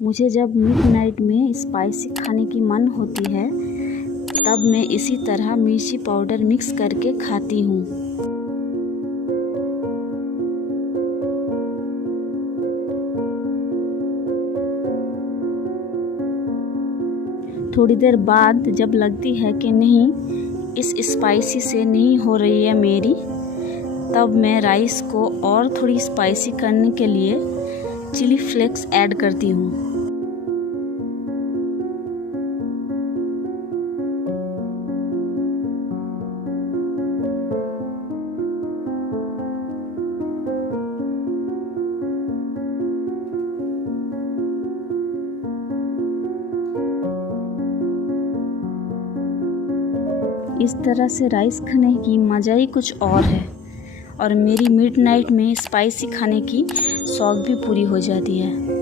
मुझे जब मिडनाइट में स्पाइसी खाने की मन होती है तब मैं इसी तरह मिर्ची पाउडर मिक्स करके खाती हूँ। थोड़ी देर बाद जब लगती है कि नहीं, इस स्पाइसी से नहीं हो रही है मेरी, तब मैं राइस को और थोड़ी स्पाइसी करने के लिए चिली फ्लेक्स ऐड करती हूँ। इस तरह से राइस खाने की मज़ा ही कुछ और है और मेरी मिडनाइट में स्पाइसी खाने की शौक भी पूरी हो जाती है।